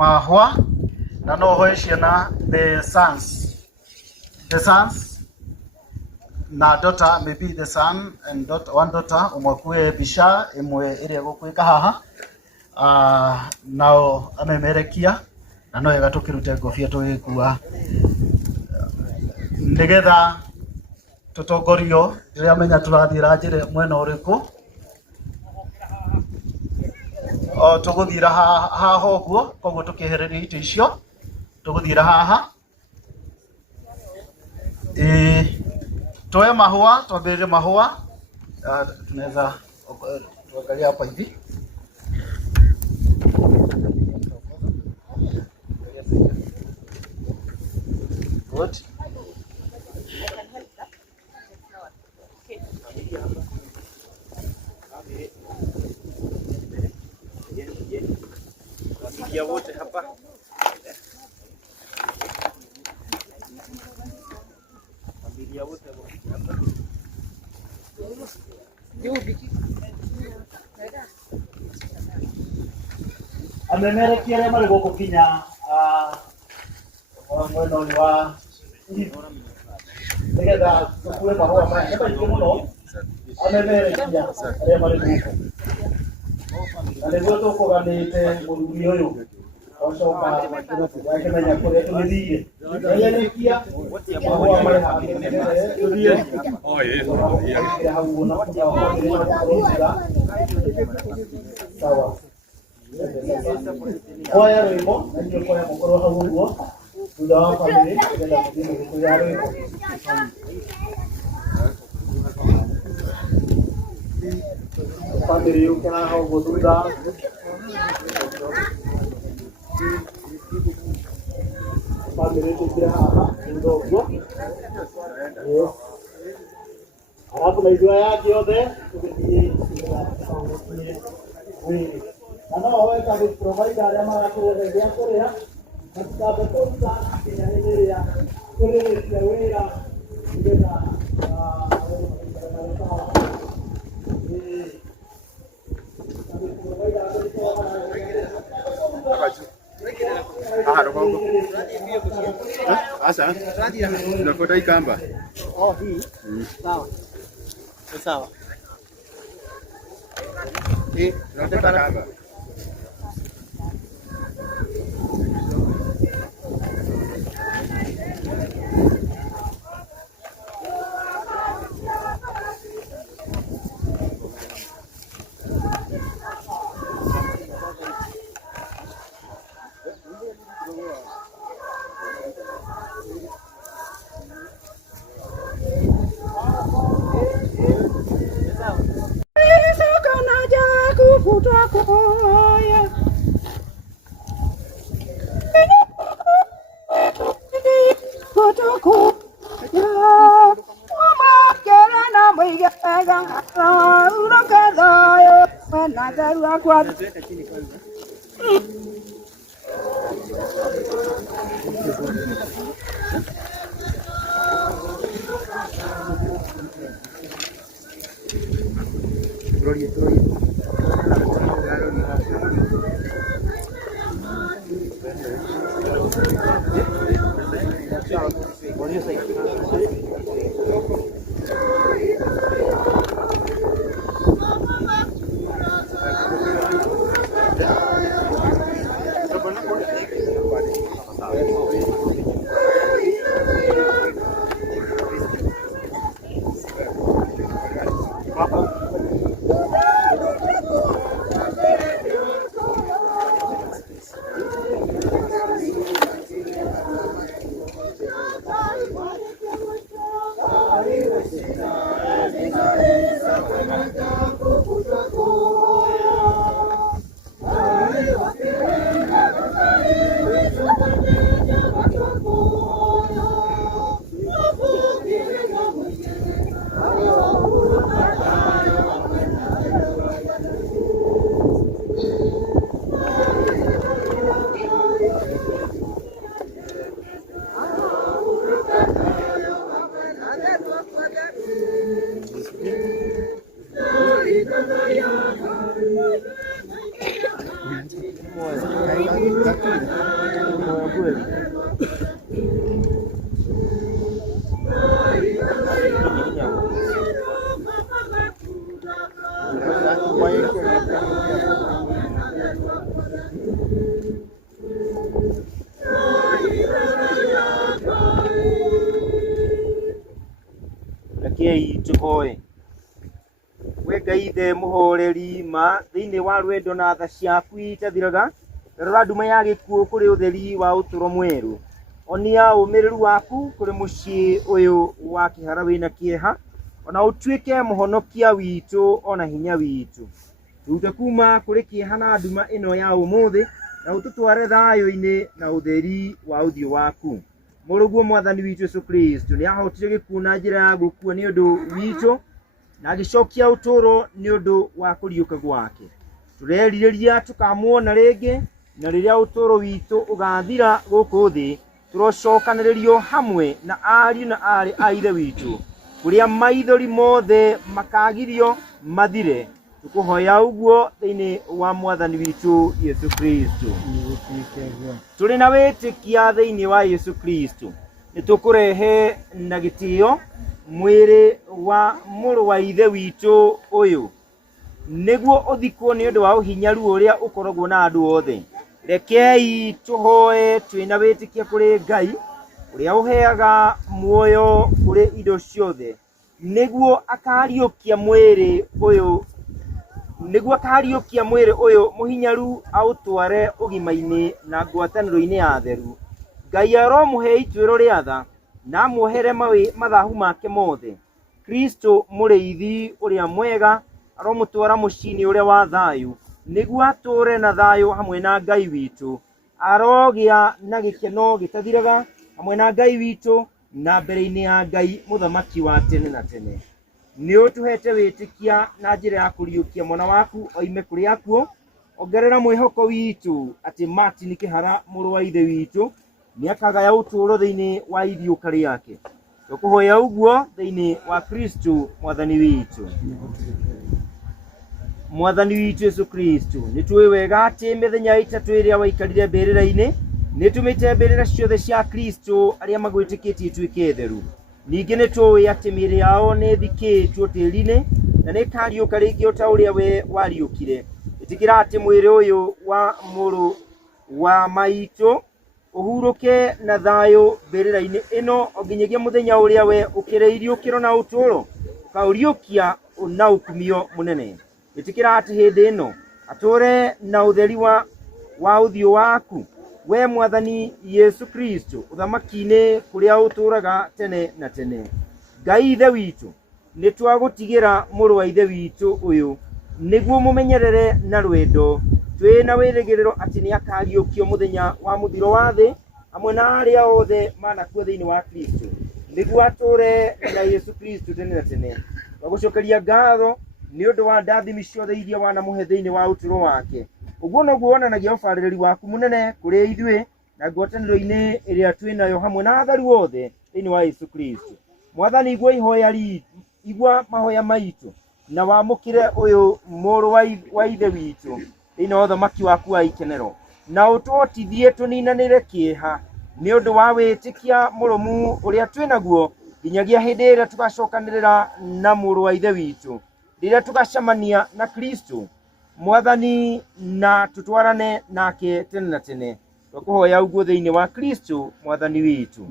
mahwa na no hoe ciana the sons na daughter, maybe the son and daughter, one daughter umwakue bisha imwe ire gukwika haha nao amemerekia na no wega tukirute ngobia tugikua nigetha tutongorio riria menya turathira njire mwena uriku tuguthira haha uguo koguo tukihereria ito icio tuguthira haha toe mahua twambirire mahua tunaweza tuangalia hapa hivi good ya wote hapa familia wote hapa amemerekia rĩa marĩ gũkũ kinya mwena ũyũ wa nĩgetha tũkue mahũa maya nĩ maingĩ mũno amemerekia rĩa marĩ gũkũ na nĩguo tũkũganĩte mũthuri ũyũ ũcoka wakĩmenya kũrĩa tũgĩthiire erekia mahũa marĩ haha hau na sawa kwaya rwimbo na ndio kwaya mukoro hau uguo thutha wa family nĩgetha gũthiĩ mũgĩkũyũ ya rwimbo family yũke haha ũguo thutha family tũingĩre haha thutha ũguo arabu na ithuĩ aya angĩ othe tũgĩthiĩ wĩrĩ na no weka provider arĩa maratũgeithia kũrĩa na tũtambe kũruta nginya hĩndĩ ĩrĩa tũrĩrĩkia wĩra nĩgetha Asa, unafuata hii kamba? Hii. Sawa. Sawa. Unafuata kamba. Rekei tuhoe. We Ngai ithe muhoreri ma thiini wa rwendo na tha ciaku itathiraga rora nduma ya gikuo kuri utheri wa uturo mweru onia umiriru waku kuri mucii uyu wa kihara wina kieha ona utuike muhonokia witu ona hinya witu rute kuma kuri kieha na nduma ino ya umuthi na ututware thayo-ini na utheri wa uthio waku muruguo mwathani witu Yesu Kristo ni ahotire gikuo na njira ya gukua ni undu witu na gicokia uturo ni undu wa kuriuka gwake tureririria tukamuona ringi na riria uturo witu ugathira guku thi turocokaniririo hamwe na ariu na ari a ithe witu kuria maithori mothe makagirio mathire tukuhoya uguo thiini wa mwathani witu Yesu Kristo turi na witikia thiini wa Yesu Kristo nitukurehe na gitio mwiri wa muru wa ithe witu uyu niguo uthikwo ni undu wa uhinyaru uria ukoragwo na andu othe rekei tuhoe twina witikia kuri Ngai uria uheaga muoyo kuri indo ciothe niguo akariukia mwiri uyu muhinyaru autware ugima-ini na ngwataniro-ini ya theru Ngai aromuhe ituiro ria tha na muohere mathahu make mothe Kristo muriithi uria mwega aromutwara mucini uria wa thayu niguo ature na thayu hamwe na Ngai witu arogia na gikeno gitathiraga hamwe na Ngai witu na mbere-ini ya Ngai muthamaki wa tene na tene ni utuhete witikia na njira ya kuriukia mwana waku oime kuri akuo ongerera mwihoko witu ati Martin Kihara muru wa ithe witu ni akagaya uturo thiini wa ithiuka riake tukuhoya uguo thiini wa Kristo mwathani witu Yesu Kristo nitui wega ati mithenya itatu iria waikarire mbirira-ini nitumite mbirira ciothe cia Kristo aria magwitikitie ituike theru ningi nitui ati miri yao ni thikitwo tiri-ini na nikariuka ringi ota uria we wariukire itikira ati mwiri uyu wa muru wa maitu uhuruke na thayo mbirira-ini ino onginyagia muthenya uria we ukireirio kiro na uturo ukauriukia na ukumio munene itikira ati hindi ino ature na utheri wa uthio waku we mwathani Yesu Kristo uthamaki-ini kuria uturaga tene na tene Ngai ithe witu nitwagutigira muru wa ithe witu uyu niguo mumenyerere na rwendo twina wirigiriro ati ni akariukio muthenya wa muthiro wa thi hamwe na aria othe manakuo thiini wa Kristo niguo ature na Yesu Kristo tene na tene wagucokeria ngatho ni undu wa ndathimi ciothe iria wanamuhe thiini wa uturo wake uguo noguo wonanagia ubaririri waku munene kuri ithui na ngwataniro-ini iria twinayo hamwe na atharu othe thiini wa Yesu Kristo mwathani igua mahoya maitu na wamukire uyu muru wa ithe witu thiini wa uthamaki waku wa ikenero na utwotithie tuninanire kieha ni undu wa witikia murumu uria twinaguo nginyagia hindi iria tugacokanirira na muru wa ithe witu riria tugacemania na Kristo mwathani na tutwarane nake tene na tene twakuhoya uguo thiini wa Kristo mwathani witu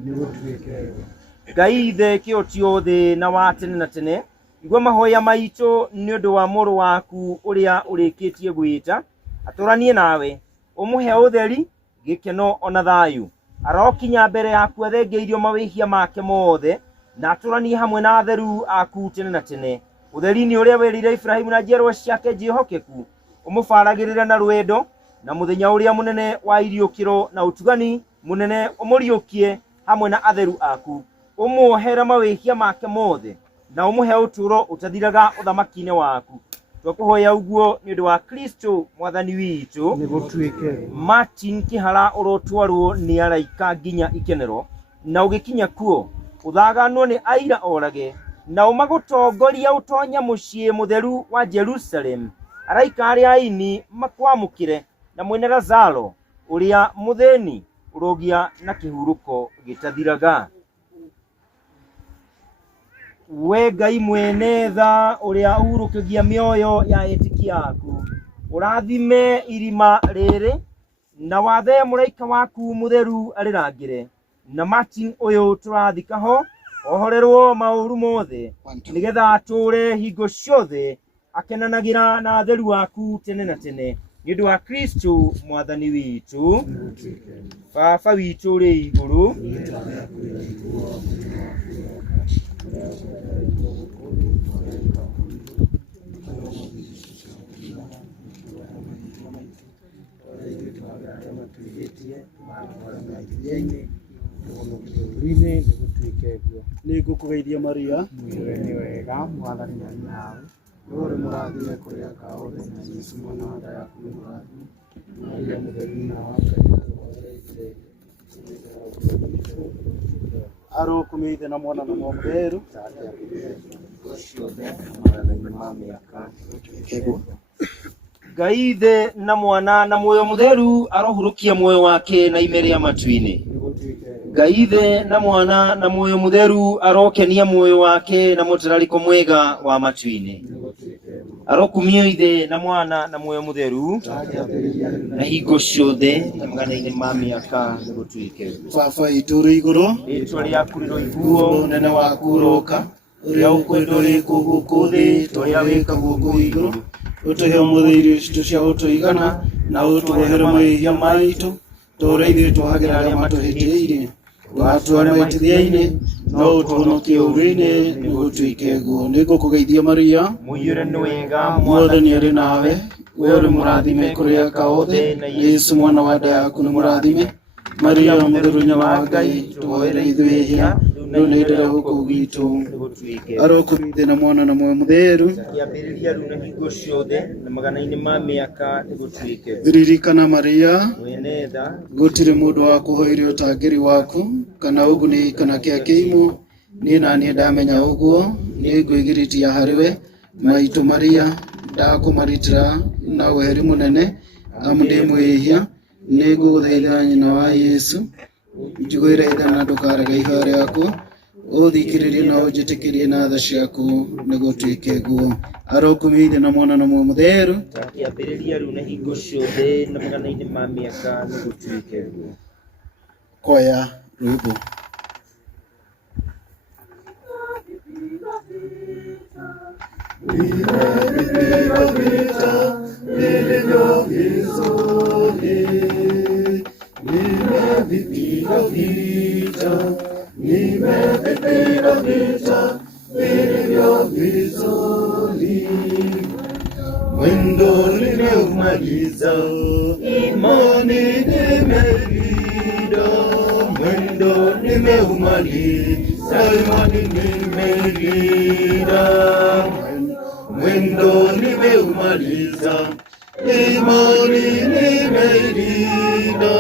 Ngai ithe kiotio thi na wa tene na tene igua mahoya maitu ni undu wa muru waku uria urikitie gwita aturanie nawe umuhe utheri gikeno ona thayu arokinya mbere yaku athengeirio mawihia make mothe na aturanie hamwe na atheru aku tene na tene utheri-ini uria werire Ibrahimu na njiarwa ciake jihokeku umubaragirire na rwendo na muthenya uria munene wa iriukiro na utugani munene umuriukie hamwe na atheru aku umuohera mawihia make mothe na umuhe uturo utathiraga uthamaki-ini waku twakuhoya uguo ni undu wa Kristo mwathani witu Martin Kihara urotwarwo ni araika nginya ikenero na ugikinya kuo uthaganwo ni aira orage na umagutongoria utonya mucii mutheru wa Jerusalem araika aria aini makwamukire na mwene Lazaro uria mutheni urogia na kihuruko gitathiraga. We Ngai mwene tha uria uhurukagia mioyo ya etiki aku, urathime irima riri na wathe muraika waku mutheru arirangire, na Martin uyu turathika ho ohorerwo mauru mothe nigetha ature hingo ciothe akenanagira na theru waku tene na tene, ni undu wa Kristo mwathani witu. Baba witu uri iguru, nĩ ngũkũgeithia Maria, nĩ wega mwathani arĩ nawe, uri mũrathime kũrĩ akaũthĩ na Yesu mwana wa nda yaku nĩ mũrathime. Maria mũtheru na wa arokumia ithe na mwana na roho mũtheru. Ngai ithe na mwana na muoyo mutheru arohurukia muoyo wake na ime ria matu-ini. Ngai ithe na mwana na muoyo mutheru arokenia muoyo wake na mutarariko mwega wa matu-ini. Arokumia ithe na mwana na muoyo mutheru na hingo ciothe na magana-ini ma miaka nigutuike. Baba itu uri iguru, Ritwa riaku riroiguo, unene waku uroka, uria ukwenda uri kuu guku thi, turia wika guku iguru. Utuhe umuthi irio citu cia gutuigana, na utuohere mahihia maitu, turia ithuĩ twahagira aria matuhĩtĩirie. Watuonia mahĩtithia-inĩ, no utuhonokie ũũru-inĩ, nĩguo tuike guo. Nĩ ngũkũgeithia Maria, mũiyũre nĩ wega Mwathani arĩ nawe, we uri mũrathime kũrĩ aka othe, na Yesu mwana wa nda yaku nĩ mũrathime. Maria mũtheru nyina wa Ngai, tuohere ithuĩ ehia, rĩu na ihinda rĩa gũkũ gwitũ. Arokumia ithe na mwana na muoyo mutheru, kiambĩrĩria rĩu na hingo ciothe na magana-inĩ ma mĩaka nĩgũtuĩke. ririkana Maria, Mwene tha gũtirĩ mũndũ wa kũhoire ũtangĩri waku, kana ũguni kana kĩa kĩimo. Niĩ na niĩ ndamenya ũguo, nĩ ngwĩgirĩtia harĩwe maitũ Maria, ndakũmaritĩra na ũheri mũnene, amu ndĩ mwĩhia. Nĩ ngũgũthaitha nyina wa Yesu, njigũĩre tha na ndũkarege ihoya rĩaku, ũthikĩrĩrie na ũnjĩtĩkĩrie na tha ciaku, nĩguo tuĩke guo. Arokumia ithe na mwana na muoyo mutheru, kiambĩrĩria rĩu na hingo ciothe na magana-inĩ ma mĩaka nĩgũtuĩke. kwaya rwĩmbo. Nimevipiga vita vilivyo vizuri, nimevipiga vita, nimevipiga vita vilivyo vizuri. Mwendo nimeumaliza, imani nimelinda. Mwendo nimeumaliza, imani nimelinda. Mwendo nimeumaliza, imani nimelinda.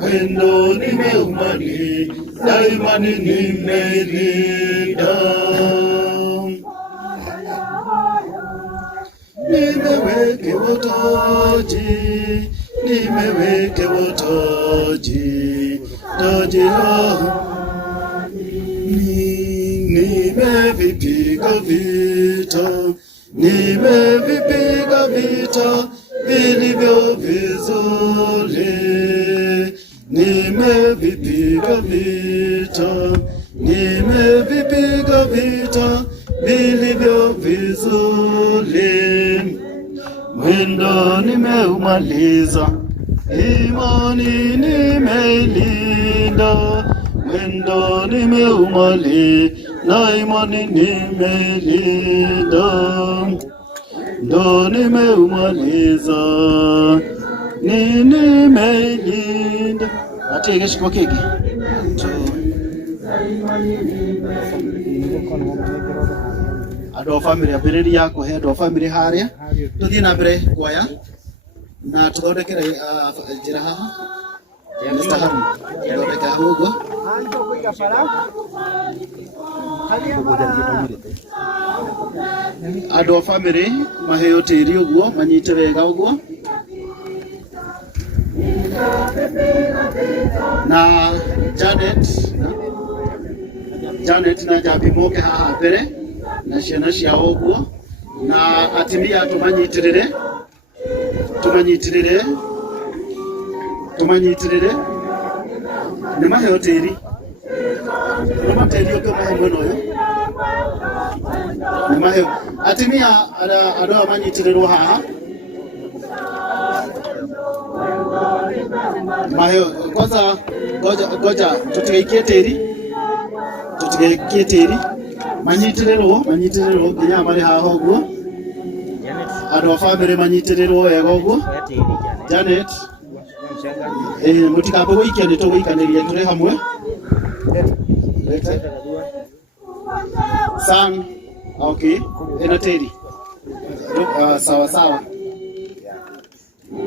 Mwendo nimeumaliza, imani nimelinda. Nimewekewa taji, nimewekewa taji, taji la nimevipiga vita, nimevipiga vita vilivyo vizuri, nimevipiga vita, nimevipiga vita vilivyo vizuri. Mwendo nimeumaliza, imani nimeilinda. Mwendo nimeumaliza, na imani nimeilinda. Ndo nimeumaliza, nimeilinda. Ati gĩciko kĩngĩ andũ a bamĩrĩ ambĩrĩria kũhe andũ a bamĩrĩ harĩa, tũthiĩ na mbere kuoya na tũthondekere njĩra haha. Mr. Harun, tũthondeke hau ũguo. Andũ a bamĩrĩ maheo tĩri ũguo, manyite wega ũguo. na Janet na Jabi moke haha mbere na ciana ciao guo na atimia tumanyitirire nĩ mahe ũtĩri nĩ matĩri ũngĩ mahe mwena ũyũ nĩ mahe atimia andũ aya manyitirĩrwo haha mahe kwanza ngoja tũtigaikie tĩri manyitirĩrwo nginya marĩ haha ũguo andũ a bamĩrĩ manyitirĩrwo wega ũguo Janet mũtikambe gũikia nĩ tũgũikanĩria tũrĩ hamwe Sang okay ena tĩri sawa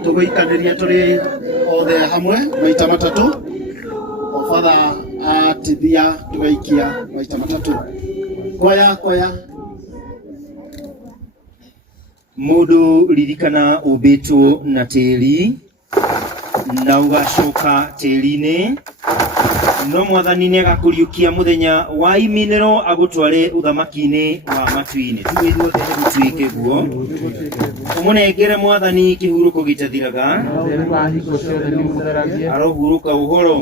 tũgũikanĩria tũrĩ othe hamwe maita matatũ o father atithia tũgaikia maita matatũ kwaya mũndũ ririkana ũmbĩtwo na tĩri na ũgacoka tĩri-inĩ no mwathani nĩ agakũriũkia mũthenya wa iminĩro agũtware ũthamaki-inĩ wa matu-inĩ tuge ithuothe nĩ gũtuĩke guo ũmũnengere mwathani kĩhurũko gĩtathiraga arohurũka ũhoro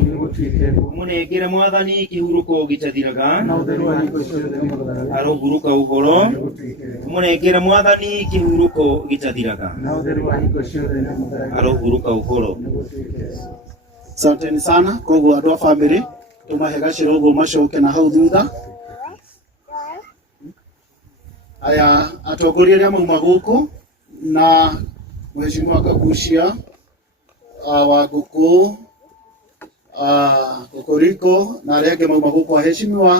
ũmũnengere mwathani kĩhurũko gĩtathiraga arohurũka ũhoro ũmũnengere mwathani kĩhurũko gĩtathiraga arohurũka ũhoro. Asanteni sana koguo andũ a bamĩrĩ tũmahe gacĩro ũguo macoke na hau thutha. Aya atongoria arĩa mauma gũkũ na mheshimiwa Kagucia wa Gũkũ Kokoriko na arĩa angĩ mauma gũkũ aheshimiwa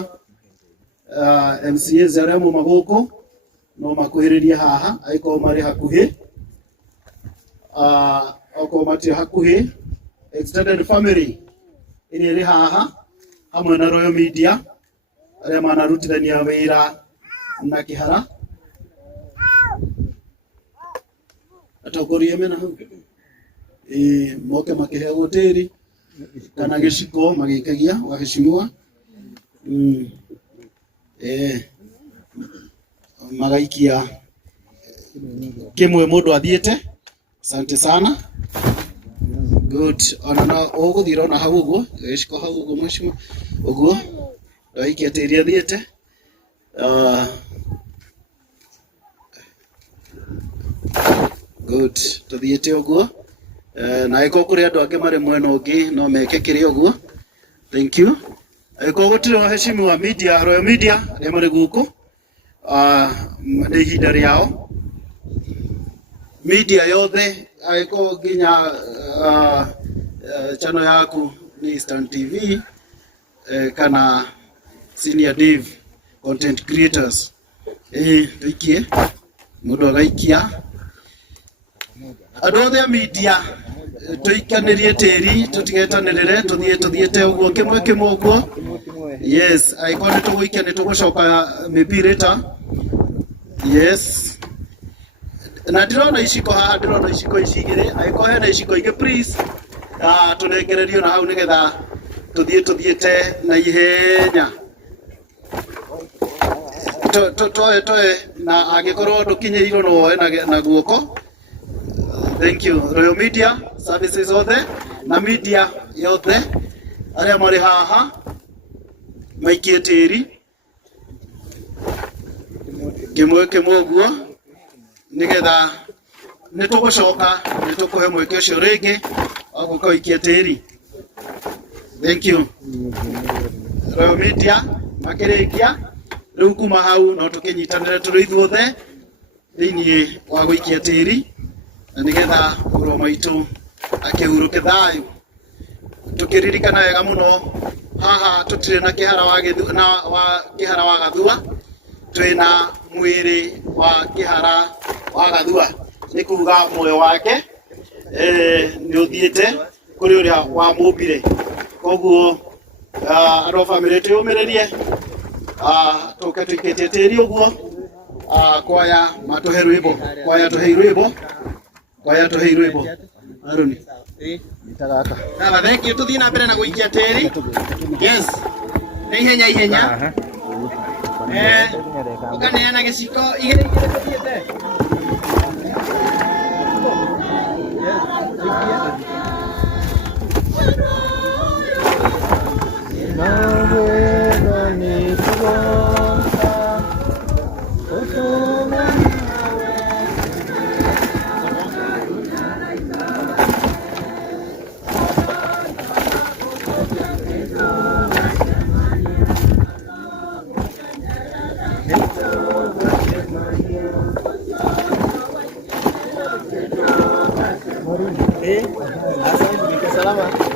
MCAs arĩa mauma gũkũ no makuhĩrĩrie haha aiko marĩ hakuhĩ oko matirĩ hakuhĩ extended family ĩrĩa ĩrĩ haha hamwe na Royal Media arĩa manarutithania wĩra na kĩhara atongoria mena hau moke makĩhe ũtĩri kana gĩciko magĩikagia waheshimiwa magaikia kĩmwe mũndũ athiĩte. Asante sana. Good. Ona na ũgũthira na hau ũguo gĩciko hau ũguo mheshimiwa ũguo ndaikia tĩri athiĩte. Good. Tuthiĩte ũguo na ĩko kũrĩ andũ angĩ marĩ mwena ũngĩ no meke kĩrĩ ũguo. Thank you. Ĩko gũtirĩ waheshimiwa media Royal Media arĩa marĩ gũkũ nĩ ihinda rĩao media yothe ĩko nginya channel yaku ni Eastern TV kana Senior Dev Content Creators tuikie mũndũ agaikia andũ othe a media tuikanĩrie tĩri tutigetanĩrĩre tuthiĩte ũguo kĩmwe ũguo. Yes, aiko nĩ tũgũikia nĩ tũgũcoka mĩbirĩta. Yes, na ndĩrona iciko haha, ndĩrona iciko ici igĩrĩ aiko hena iciko ingĩ please tũnengererio na hau nĩgetha tuthiĩte na ihenya toe na angĩkorwo ndũkinyĩirwo no woe na guoko. Thank you Royal Media Services othe na media yothe arĩa marĩ haha maikie tĩri kĩmwe ũguo nĩgetha nĩ tũkũhe mweke ũcio rĩngĩ wa gũka ũikia tĩri. Thank you Royal Media makĩrĩkia rĩu kuma hau no tũkĩnyitanĩre tũrĩ ithuothe thĩinĩ wa gũikia tĩri na nĩgetha mũrũ maitũ akĩhurũke thayũ. Tũkĩririkana wega mũno haha tũtirĩ na kĩhara wa Gathua, twĩna mwĩrĩ wa kĩhara wa Gathua, nĩ kuga muoyo wake nĩ ũthiĩte kũrĩ ũrĩa wamũmbire. Koguo andũ a bamĩrĩ twĩyũmĩrĩrie tũke tũikĩtie tĩri ũguo. Kwaya matũhe rwĩmbo, kwaya tũhei rwĩmbo Aroni. Nitagaka. Sawa, thank you. Tuthii na mbere na guikia tiri. Yes. Ni ihenya ihenya. Ukaneana giciko igere tuthiete. Salama.